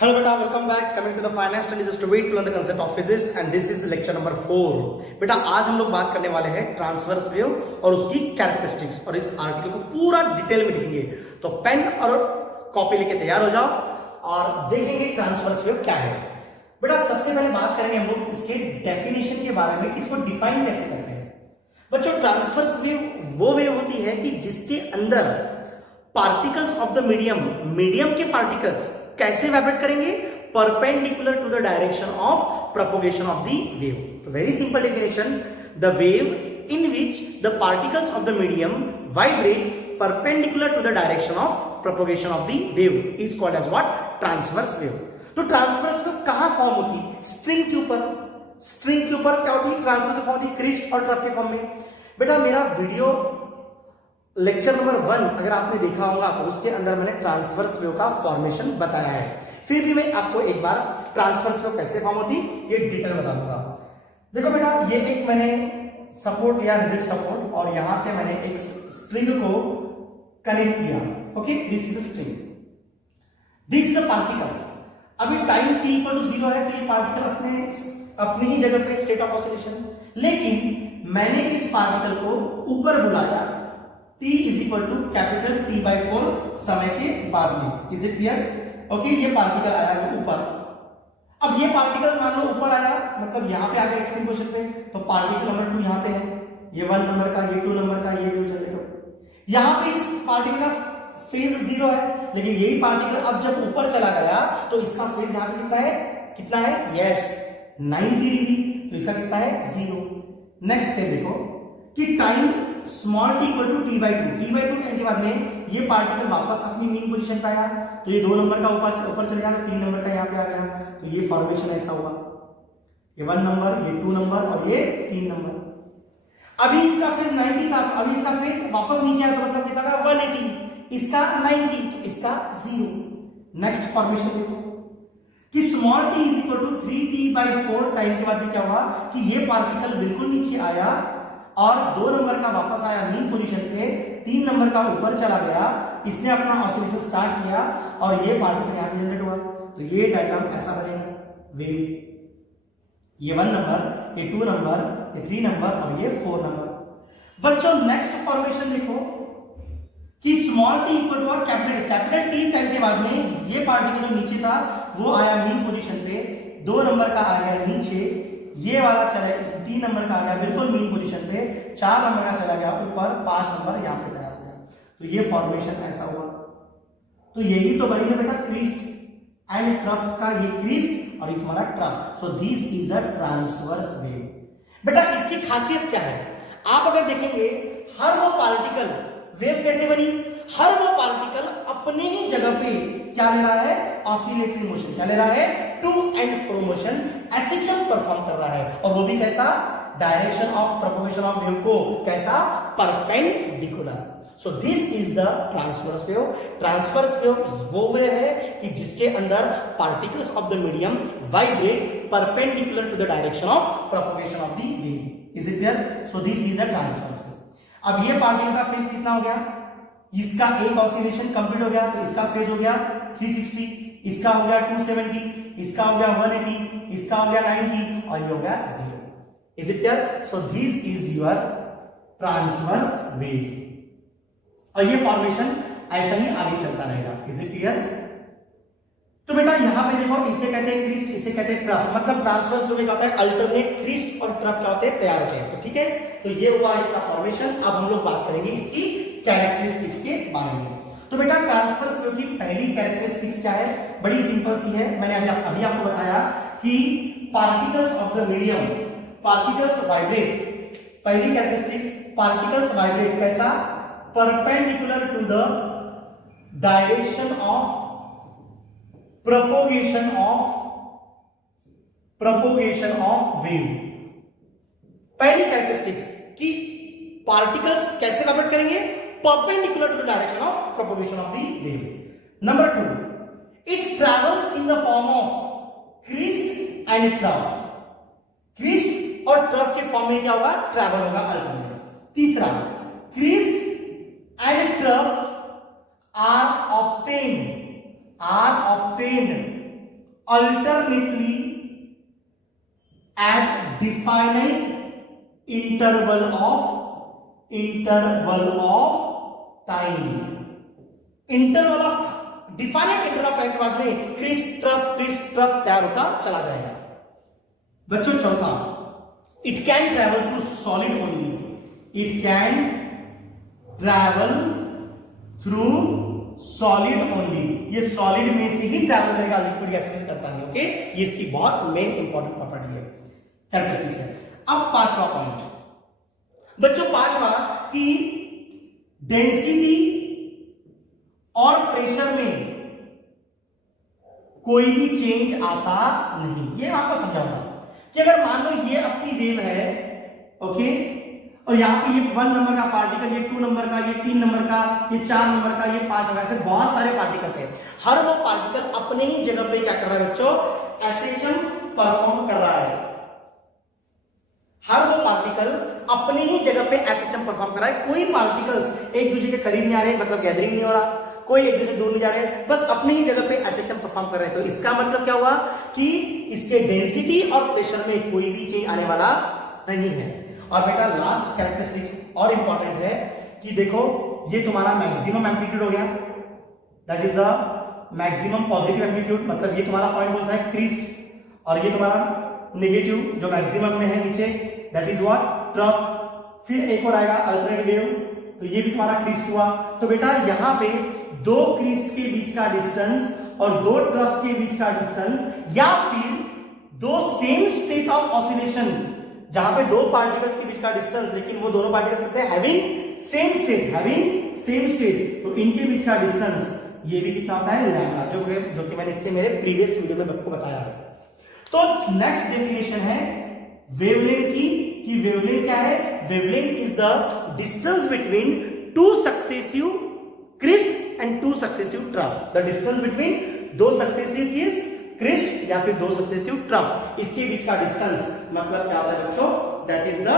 Hello beta, welcome back. Coming to the finance studies just to wait to learn the concept of physics and this is lecture number 4. बेटा आज हम लोग बात करने वाले हैं ट्रांसवर्स वेव और उसकी कैरेक्टरिस्टिक्स और इस आर्टिकल को पूरा डिटेल में देखेंगे। तो पेन और कॉपी लेके तैयार हो जाओ और देखेंगे ट्रांसवर्स वेव क्या है। बेटा सबसे पहले बात करेंगे हम लोग इसके डेफिनेशन के बारे में, इसको डिफाइन कैसे करते हैं। बच्चों ट्रांसवर्स वेव वो वेव होती है कि जिसके अंदर पार्टिकल्स ऑफ द मीडियम के पार्टिकल्स कैसे वाइब्रेट करेंगे, perpendicular to the direction of propagation of the wave. Very simple definition, the wave in which the particles of the medium vibrate perpendicular to the direction of propagation of the wave is called as what, transverse wave. तो transverse wave कहां form होती है? String के ऊपर। String के ऊपर क्या होती है? ट्रांसवर्स फॉर्म होती है क्रिस्ट और ट्रफ के फॉर्म में। बेटा मेरा वीडियो लेक्चर नंबर 1 अगर आपने देखा होगा तो उसके अंदर मैंने ट्रांसवर्स वेव का फॉर्मेशन बताया है। फिर भी मैं आपको एक बार ट्रांसवर्स वेव कैसे फॉर्म होती ये डिटेल बता दूंगा। देखो बेटा ये एक मैंने सपोर्ट या रिजिड सपोर्ट और यहां से मैंने एक स्ट्रिंग को कनेक्ट किया। Okay, this is a string, this is a particle. अभी टाइम t इक्वल टू 0 है तो ये पार्टिकल अपनी ही जगह पे स्टेट ऑफ ऑसिलेशन, लेकिन मैंने इस पार्टिकल को ऊपर बुलाया t is equal to capital T/4 समय के बाद में। Is it clear? ओके, ये पार्टिकल आया है ऊपर। अब ये पार्टिकल मान लो ऊपर आया, मतलब यहां पे आ गया एक्सट्रीम पोजीशन पे, तो पार्टिकल नंबर 2 यहां पे है, ये 1 नंबर का, ये 2 नंबर का, ये वेव जनरेटर। यहां पे इस पार्टिकल का फेज 0 है, लेकिन यही पार्टिकल अब जब ऊपर चला गया तो इसका फेज यहां पे कितना है? कितना है? Yes 90 degree. तो इसका कितना है? 0। नेक्स्ट है देखो कि time small t equal to t/2 time के बाद में ये पार्टिकल वापस अपनी मीन पोजीशन पे आया, तो ये 2 नंबर का ऊपर चले गया, तो 3 नंबर का यहाँ पे आ गया, तो ये फॉर्मेशन ऐसा हुआ, ये 1 नंबर, ये 2 नंबर और ये 3 नंबर। अभी इसका फेज 90 था, तो अभी इसका फेज वापस नीचे आया, तो मतलब कितना था? 180, इसका 90, तो इसका 0। नेक्स्ट फॉर्मेशन देखो कि small t is equal to 3t/4 time के बाद क्या हुआ कि ये पार्टिकल बिल्कुल नीचे आया और 2 नंबर का वापस आया मीन पोजीशन पे, 3 नंबर का ऊपर चला गया, इसने अपना ऑसिलेशन स्टार्ट किया और ये पार्टिकल यहां पे जनरेट हुआ। तो ये डायग्राम ऐसा बनेगा, वेव, ये 1 नंबर, ये 2 नंबर, ये 3 नंबर और ये 4 नंबर। बच्चों नेक्स्ट फॉर्मेशन देखो कि small t equal to capital T time के बाद में ये पार्टिकल जो नीचे था वो आया मीन पोजीशन पे, 2 नंबर का आ गया नीचे, ये वाला चला 3 नंबर का आ गया बिल्कुल मीन पोजीशन पे, 4 नंबर का चला गया ऊपर, 5 नंबर यहां पे तैयार हो गया। तो ये फॉर्मेशन ऐसा हुआ। तो यही तो बनी ना बेटा क्रिस्ट एंड ट्रफ का, ये क्रिस्ट और ये तुम्हारा trough. So this is a transverse wave. बेटा इसकी खासियत क्या है? आप अगर देखेंगे हर वो पार्टिकल, वेव कैसे बनी? हर वो पार्टिकल अपने ही जगह पे क्या ले रहा है? Oscillatory motion. क्या ले रहा है? टू एंड फ्रो मोशन एसिचल परफॉर्म कर रहा है, और वो भी कैसा? Direction of propagation of wave को कैसा? Perpendicular. So this is the transverse wave. Transverse wave वो वेव है कि जिसके अंदर particles of the medium vibrate perpendicular to the direction of propagation of the wave. Is it clear? So this is a transverse wave. अब ये particle का phase कितना हो गया? इसका एक ऑसिलेशन कंप्लीट हो गया, तो इसका फेज हो गया 360, इसका हो गया 270, इसका हो गया 180, इसका हो गया 90 और ये हो गया 0। Is it clear? So this is your transverse wave और ये फॉर्मेशन ऐसा ही आगे चलता रहेगा। Is it clear? तो बेटा यहां पे देखो, इसे कहते हैं क्रिस्ट, इसे कहते हैं ट्रफ। मतलब ट्रांसवर्स वेव का होता है अल्टरनेट क्रिस्ट और ट्रफ क्या होते हैं? तैयार होते हैं। तो ठीक है, तो ये हुआ इसका फॉर्मेशन। अब हम लोग बात करेंगे इसकी कैरेक्टरिस्टिक्स के बारे में। तो बेटा ट्रांसवर्स वेव की पहली कैरेक्टरिस्टिक्स क्या है? बड़ी सिंपल सी है, मैंने अभी आपको बताया कि particles of the medium, particles vibrate. पहली कैरेक्टरिस्टिक्स, पार्टिकल्स वाइब्रेट कैसा? Perpendicular to the direction of propagation of wave. पहली कैरेक्टरिस्टिक्स कि पार्टिकल्स कैसे वाइब्रेट करेंगे? Perpendicular to the direction of propagation of the wave. Number 2, it travels in the form of crest and trough. Crest और trough के form में क्या होगा? Travel होगा अल्टरनेट। तीसरा, crest and trough are obtained alternately at definite interval of time. Interval of definite interval of time के बाद में क्रिस ट्रफ तैयार होता चला जाएगा। बच्चों चौथा, it can travel through solid only, it can travel through solid only, ये सॉलिड में से ही ट्रेवल करेगा, लिक्विड गैस में करता नहीं। ओके, ये इसकी बहुत मेन इंपॉर्टेंट प्रॉपर्टी है, कैरेक्टरिस्टिक्स है। अब पांचवा पॉइंट बच्चों, पांचवा कि डेंसिटी और प्रेशर में कोई भी चेंज आता नहीं। ये आपको समझाऊंगा कि अगर मान लो ये अपनी वेव है, ओके, और यहाँ पे ये 1 नंबर का पार्टिकल, ये 2 नंबर का, ये 3 नंबर का, ये 4 नंबर का, ये 5 नंबर, ऐसे बहुत सारे पार्टिकल्स हैं। हर वो पार्टिकल अपने ही जगह पे क्या कर रहा है बच्चों, एसएचएम परफॉर्म कर रहा है। हर वो पार्टिकल अपने ही जगह पे एसएचएम परफॉर्म कर रहा है। कोई पार्टिकल्स एक दूसरे के करीब नहीं आ रहे, मतलब गैदरिंग नहीं हो रहा, कोई एक दूसरे दूर नहीं जा रहे हैं, बस अपनी ही जगह पे एसएचएम परफॉर्म कर रहे हैं। तो इसका मतलब क्या हुआ कि इसके डेंसिटी और प्रेशर में कोई भी चेंज आने वाला नहीं है। और बेटा लास्ट कैरेक्टरिस्टिक्स और इंपॉर्टेंट है कि देखो, ये तुम्हारा मैक्सिमम एम्पलीट्यूड हो गया, that is the maximum positive amplitude, मतलब ये तुम्हारा पॉइंट कौन सा है, क्रीस्ट, और ये तुम्हारा नेगेटिव जो मैक्सिमम में है नीचे, दैट इज व्हाट, ट्रफ। फिर एक और आएगा अल्टरनेट वेव, तो ये भी तुम्हारा क्रीस्ट हुआ। तो बेटा यहां पे दो क्रीस्ट के बीच का डिस्टेंस और दो ट्रफ के बीच का डिस्टेंस, या फिर दो सेम स्टेट ऑफ ऑसिलेशन, जहां पे दो पार्टिकल्स के बीच का डिस्टेंस, लेकिन वो दोनों पार्टिकल्स कैसे, हैविंग सेम स्टेट, तो इनके बीच का डिस्टेंस ये भी कितना होता है, लैम्डा, जो कि मैंने इसके मेरे प्रीवियस वीडियो में आपको बताया है। तो नेक्स्ट डेफिनेशन है वेवलेंथ की, कि वेवलेंथ क्या है, wavelength is the distance between two successive crest and two successive trough, the distance between दो सक्सेसिव क्रिस्ट या फिर दो सक्सेसिव ट्रफ, इसके बीच का डिस्टेंस मतलब क्या होता है बच्चों, that is the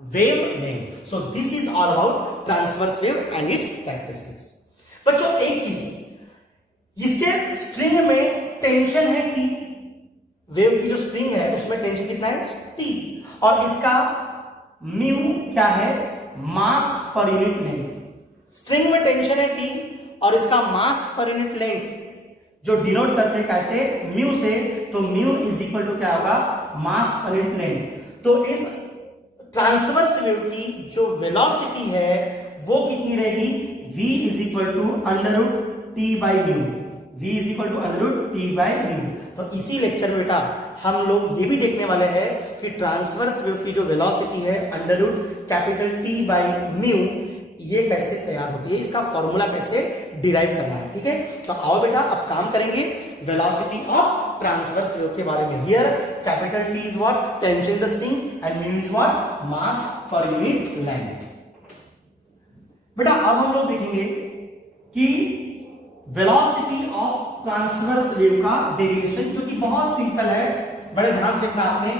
wavelength. So this is all about transverse wave and it's characteristics. बच्चों एक चीज, इसके स्ट्रिंग में टेंशन है T, वेव की जो स्प्रिंग है उसमें टेंशन कितना है, T, और इसका म्यू क्या है, मास पर यूनिट लेंथ। स्ट्रिंग में टेंशन है T और इसका मास पर यूनिट लेंथ जो डिनोट करते हैं कैसे, म्यू से, तो म्यू इज इक्वल टू क्या होगा, मास पर यूनिट लेंथ। तो इस ट्रांसवर्स वेव की जो वेलोसिटी है वो कितनी रहेगी, v is equal to under root T by mu, v is equal to under root T by mu. तो इसी लेक्चर में बेटा हम लोग ये भी देखने वाले हैं कि ट्रांसवर्स वेव की जो वेलोसिटी है under root capital T by mu, ये कैसे तैयार होती है, इसका फॉर्मूला कैसे डिराइव करना है। ठीक है, तो आओ बेटा अब काम करेंगे वेलोसिटी ऑफ ट्रांसवर्स वेव के बारे में। Here capital T is what, tension in the string, and mu is what, mass per unit length. बेटा अब हम लोग देखेंगे कि वेलोसिटी ऑफ ट्रांसवर्स वेव का डेरिवेशन, जो कि बहुत सिंपल है, बड़े ध्यान से देखना। आपने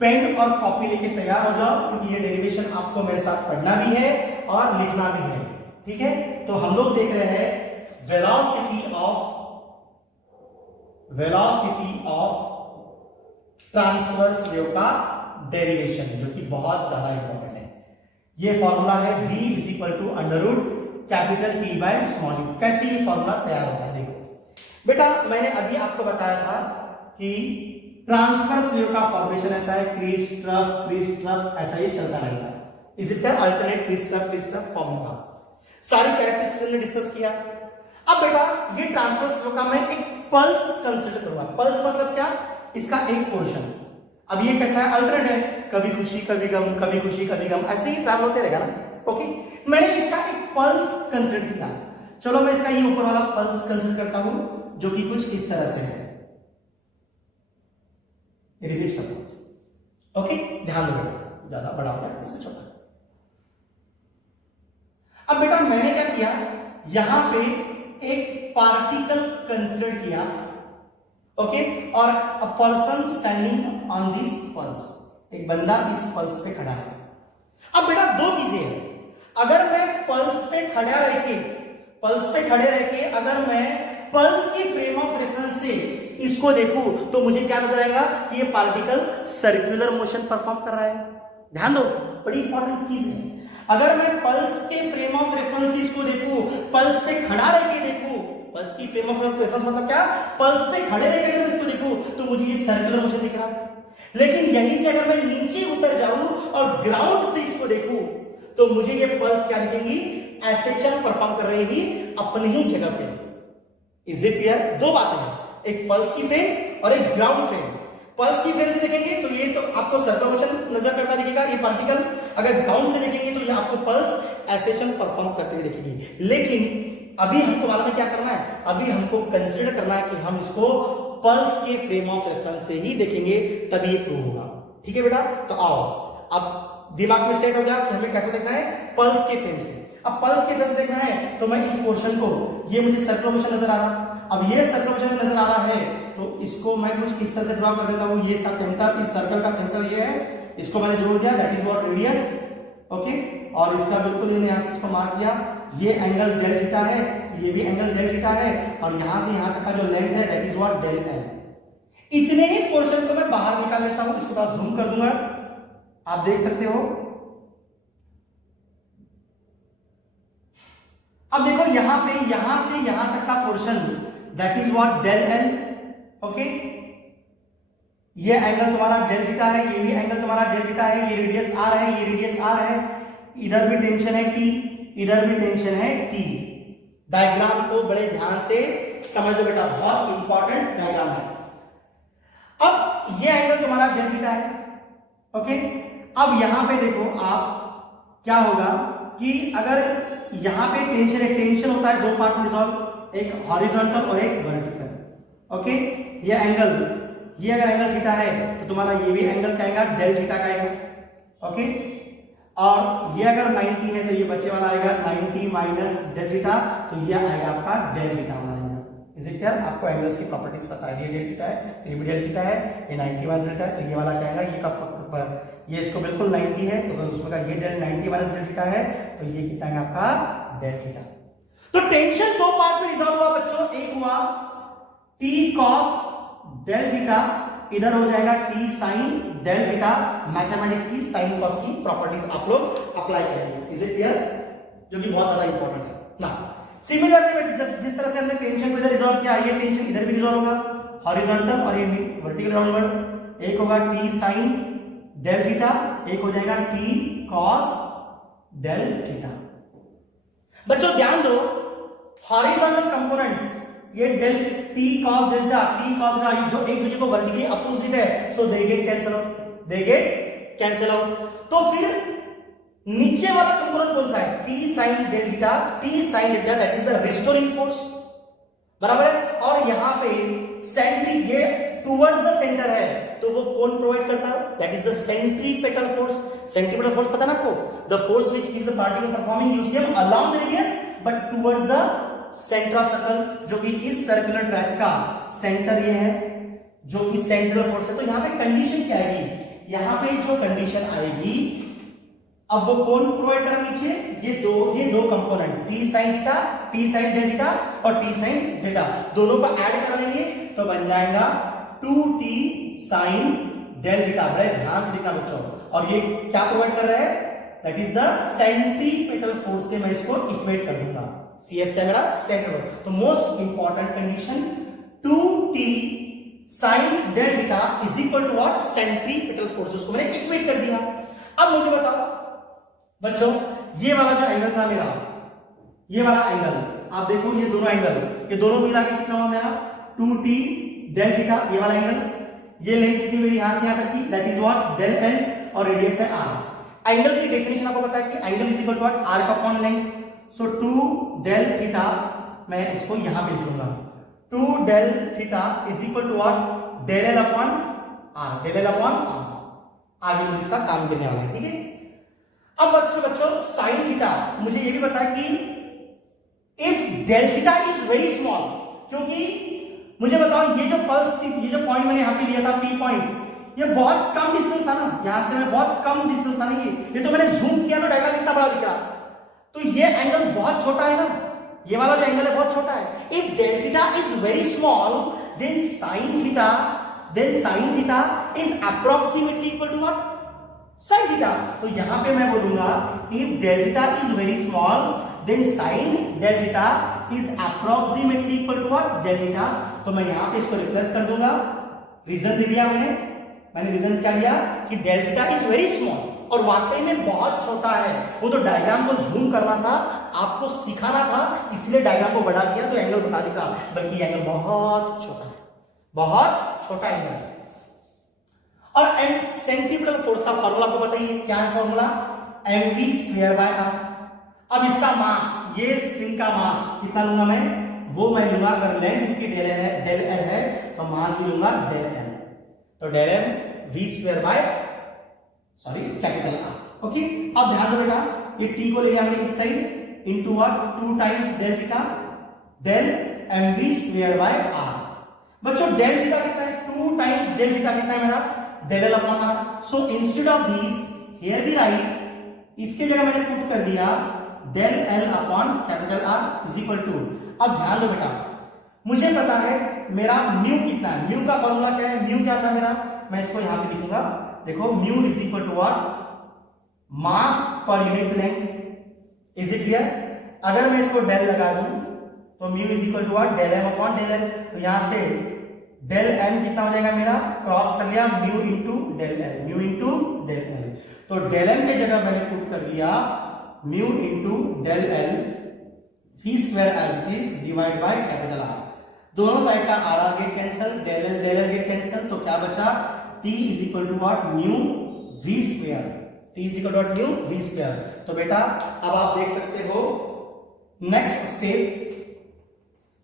पेन और कॉपी लेके तैयार हो जाओ, क्योंकि ये डेरिवेशन आपको मेरे साथ पढ़ना भी है और लिखना भी है। ठीक है, तो हम लोग देख रहे हैं वेलोसिटी ऑफ ट्रांसवर्स वेव का डेरिवेशन, जो कि बहुत ज्यादा इंपॉर्टेंट है। ये फॉर्मूला है v is equal to under root capital T by small u। कैसे ये फॉर्मूला तैयार होता है, देखो बेटा, मैंने अभी आपको बताया था कि ट्रांसवर्स वेव का फॉर्मेशन ऐसा है, क्रीस्ट ट्रफ, ऐसा ही चलता रहता है। Is it alternate Crest trough form होगा। सारी कैरेक्टरिस्टिक्स हमने डिस्कस किया। अब बेटा ये ट्रांसवर्स वेव का मैं एक पल्स कंसीडर करूंगा। पल्स मतलब क्या, इसका एक पोर्शन। अब ये कैसा है, अल्टरनेट है, कभी खुशी कभी गम, कभी खुशी कभी गम, ऐसे ही ट्रैवल होते रहेगा ना। ओके, मैंने इसका एक पल्स कंसीडर किया। चलो मैं इसका ये ऊपर वाला पल्स कंसीडर करता हूं, जो कि कुछ इस तरह से है। ओके, ध्यान दो बेटा, ज्यादा बड़ा हो रहा है, इससे छोटा। अब बेटा मैंने क्या किया, यहां पे एक पार्टिकल कंसीडर किया, ओके, और a person standing on this pulse, एक बंदा इस पल्स पे खड़ा है। अब बेटा दो चीजें हैं, अगर मैं पल्स पे खड़े रह के अगर मैं पल्स की फ्रेम ऑफ रेफरेंस से इसको देखूं तो मुझे क्या नजर आएगा कि ये पार्टिकल सर्कुलर मोशन परफॉर्म कर रहा है। ध्यान दो, बड़ी इंपॉर्टेंट चीज है। अगर मैं पल्स के फ्रेम ऑफ रेफरेंस से इसको देखूं, पल्स पे खड़ा रह के देखूं, पल्स की फ्रेम ऑफ रेफरेंस मतलब क्या, पल्स पे खड़े रह के अगर इसको देखूं तो मुझे ये सर्कुलर मोशन दिख रहा है। लेकिन यहीं से अगर मैं नीचे उतर जाऊं और ग्राउंड से इसको देखूं तो मुझे ये पल्स क्या दिखेंगी, एसएचएम परफॉर्म कर रहेगी अपनी ही जगह पे। Is it clear? दो बातें हैं, एक पल्स की फ्रेम और एक ग्राउंड फ्रेम। पल्स की फ्रेम से देखेंगे तो ये तो आपको सर्कुलर मोशन नजर करता दिखेगा ये पार्टिकल, अगर ग्राउंड से देखेंगे तो ये आपको पल्स एसएचएम परफॉर्म करते हुए दिखेगी। लेकिन अभी हमको मालूम है क्या करना है, अभी हमको कंसीडर करना है कि हम इसको पल्स के फ्रेम ऑफ रेफरेंस से ही देखेंगे, तभी ये प्रूव होगा। ठीक है बेटा? तो आओ, अब दिमाग में सेट हो गया कि हमें कैसे देखना है, पल्स के फ्रेम से। अब पल्स के फ्रेम से देखना है तो मैं इस पोर्शन को, ये मुझे सर्कुलर मोशन नजर आ रहा, अब ये सर्कुलर मोशन नजर आ रहा है तो इसको मैं कुछ इस तरह से ड्रॉ कर देता हूं। ये इसका सेंटर, इस सर्कल का सेंटर ये है, इसको मैंने जोड़ दिया, that is what radius. Okay, और इसका बिल्कुल मैंने यहां से इसको मार्क किया, ये एंगल डेल थीटा है, ये भी एंगल डेल थीटा है, और यहां से यहां तक का जो लेंथ है that is what del L. इतने ही पोर्शन को मैं बाहर निकाल लेता हूं, इसको थोड़ा जूम कर दूंगा, आप देख सकते हो। अब देखो यहां पे, यहां से यहां तक का portion that is what del L. Okay, ये एंगल तुम्हारा डेल थीटा है, ये भी एंगल तुम्हारा डेल थीटा है, ये रेडियस आर है, ये रेडियस आर है, इधर भी टेंशन है टी, इधर भी टेंशन है टी। डायग्राम को बड़े ध्यान से समझ लो बेटा, बहुत इंपॉर्टेंट डायग्राम है। अब ये एंगल तुम्हारा डेल थीटा है। ओके, अब यहां पे देखो आप, क्या होगा कि अगर यहां पे टेंशन है, टेंशन होता है दो पार्ट में रिजॉल्व, एक हॉरिजॉन्टल और एक वर्टिकल। ओके, ये एंगल, ये अगर एंगल थीटा है तो तुम्हारा ये भी एंगल क्या आएगा, डेल थीटा का आएगा। ओके, और ये अगर 90 है तो ये बचे वाला आएगा 90 माइनस डेल थीटा, तो ये आएगा आपका डेल थीटा वाला आएगा। Is it clear? आपको एंगल्स की प्रॉपर्टीज पता है, ये डेल थीटा है तो ये भी डेल थीटा है, ये 90 माइनस डेल थीटा है तो ये वाला क्या आएगा, ये का ये इसको बिल्कुल 90 है तो अगर उसमें का ये डेल 90 माइनस डेल थीटा है तो ये कितना है आपका डेल थीटा। तो टेंशन दो पार्ट में रिजॉल्व हुआ बच्चों, एक हुआ t cos डेल थीटा, इधर हो जाएगा t sin del theta. Mathematics की साइन कॉस की प्रॉपर्टीज आप लोग अप्लाई करेंगे। Is it clear? जो कि बहुत ज्यादा इंपॉर्टेंट है ना। सिमिलरली जिस तरह से हमने टेंशन को इधर रिजॉल्व किया, ये टेंशन इधर भी रिजॉल्व होगा, हॉरिजॉन्टल और ये वर्टिकल डाउनवर्ड। एक होगा t sin डेल थीटा, एक हो जाएगा t cos डेल थीटा। बच्चों ध्यान दो, हॉरिजॉन्टल कंपोनेंट्स ये del t cos delta, t cos delta जो एक दूसरे को वर्टिकली अपोजिट है, so they get cancel out, they get cancel out. तो फिर नीचे वाला कंपोनेंट कौन सा है, t sin del theta, t sin delta that is the restoring force, बराबर है। और यहां पे सेंट्री ये टुवर्ड्स द सेंटर है तो वो कौन प्रोवाइड करता है, that is the centripetal force. Centripetal force पता ना आपको, the force which keeps the particle performing UCM along the radius but towards the centre of circle, जो कि इस सर्कुलर ट्रैक का सेंटर ये है, जो कि सेंट्रल फोर्स है। तो यहां पे कंडीशन क्या आएगी, यहां पे जो कंडीशन आएगी, अब वो कौन प्रोवाइड कर नीचे, ये दो component t sin theta, t sin del theta और t sin डेल्टा, दोनों को ऐड कर लेंगे तो बन जाएगा 2t sin डेल थीटा। बड़े ध्यान से देखना बच्चों, और ये क्या प्रोवाइड कर रहा है, that is the centripetal force से मैं इसको इक्वेट कर दूंगा। CF क्या मेरा सेंटर। तो most important condition 2t sin del theta is equal to what, centripetal force, उसको मैंने इक्वेट कर दिया। अब मुझे बताओ बच्चों, ये वाला जो एंगल था मेरा, ये वाला एंगल आप देखो, ये दोनों एंगल, ये दोनों मिला के कितना हुआ मेरा 2t डेल थीटा, ये वाला एंगल, ये लेंथ कितनी मेरी यहां से यहां तक की, that is what del L, और रेडियस है r। एंगल की डेफिनेशन आपको पता है कि angle is equal to what, r का upon length. So 2 del theta, मैं इसको यहां पे लिखूंगा, 2 del theta is equal to what, del L upon r, del L upon r। आगे मुझे इसका काम करने वाला है, ठीक है। अब बच्चों साइन थीटा, मुझे ये भी पता है कि if del theta is very small, क्योंकि मुझे बताओ ये जो पल्स थी, ये जो पॉइंट मैंने यहां पे लिया था P पॉइंट, ये बहुत कम डिस्टेंस था ना, यहां से मैं बहुत कम डिस्टेंस था ना, ये तो मैंने जूम किया तो डायग्राम कितना बड़ा दिख रहा, तो ये एंगल बहुत छोटा है ना, ये वाला जो एंगल है बहुत छोटा है। If del theta is very small then sine theta is approximately equal to what? Sine theta. तो यहां पे मैं बोलूंगा if del theta is very small then sine del theta is approximately equal to what? Del theta. तो मैं यहां पे इसको रिप्लेस कर दूंगा। रीजन दे दिया मैंने रीजन क्या दिया कि del theta is very small और वाकई में बहुत छोटा है। वो तो डायग्राम को जूम करना था, आपको सिखाना था, इसलिए डायग्राम को बड़ा किया तो एंगल बड़ा दिखा, बल्कि एंगल बहुत छोटा है, बहुत छोटा एंगल है। और एंड सेंट्रीपिटल फोर्स का फॉर्मूला आपको बताइए क्या है? Formula mv²/r। अब इसका मास, ये स्प्रिंग का मास कितना लूंगा मैं? वो मैं लूंगा, अगर लेंथ इसकी डेल एल है तो मास भी लूंगा डेल एल। तो del M capital R. Okay, अब ध्यान दो बेटा, ये टी को ले गया हमने इस side into what? 2 times del theta, del mv²/r। बच्चों डेल थीटा कितना है? 2 टाइम्स डेल थीटा कितना है मेरा? Del L upon R. So instead of this here we write, इसके जगह मैंने पुट कर दिया del L upon capital R is equal to. अब ध्यान दो बेटा, मुझे पता है मेरा म्यू कितना है। म्यू का फॉर्मूला क्या है? म्यू क्या था मेरा? मैं इसको यहां पे लिखूंगा, देखो mu is equal to what? Mass per unit length. Is it clear? अगर मैं इसको डेल लगा दूं तो mu is equal to what? Del M upon del L. तो यहां से डेल एम कितना हो जाएगा मेरा? क्रॉस कर लिया mu into del L, mu into del L. तो डेल एम के जगह मैंने पुट कर दिया mu into del L v square as it is divide by capital R. दोनों साइड का R get cancel, del L get cancel, तो क्या बचा? t is equal to what? Mu v square. t is equal to what? Mu v square. तो बेटा अब आप देख सकते हो नेक्स्ट स्टेप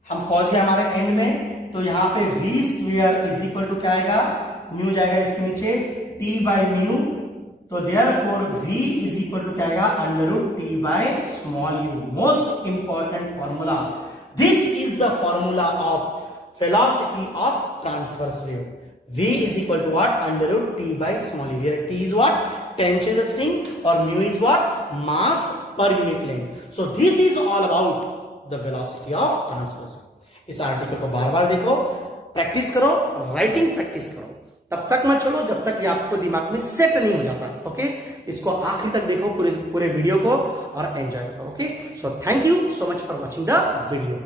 हम पहुंच गए हमारे एंड में। तो यहां पे v square is equal to क्या आएगा? म्यू जाएगा इसके नीचे t बाय म्यू, तो therefore v is equal to क्या आएगा? Under root t by small u। Most important formula, this is the formula of velocity of transverse wave. v is equal to what? Under root t by small u. Here t is what? Tension of the string, or mu is what? Mass per unit length. So this is all about the velocity of transverse wave. इस article को बार बार देखो, practice करो, writing practice करो, तब तक मत छोड़ो जब तक ये आपको दिमाग में सेट नहीं हो जाता। ओके, इसको आखिर तक देखो पूरे वीडियो को और एंजॉय करो। Okay, so thank you so much for watching the video.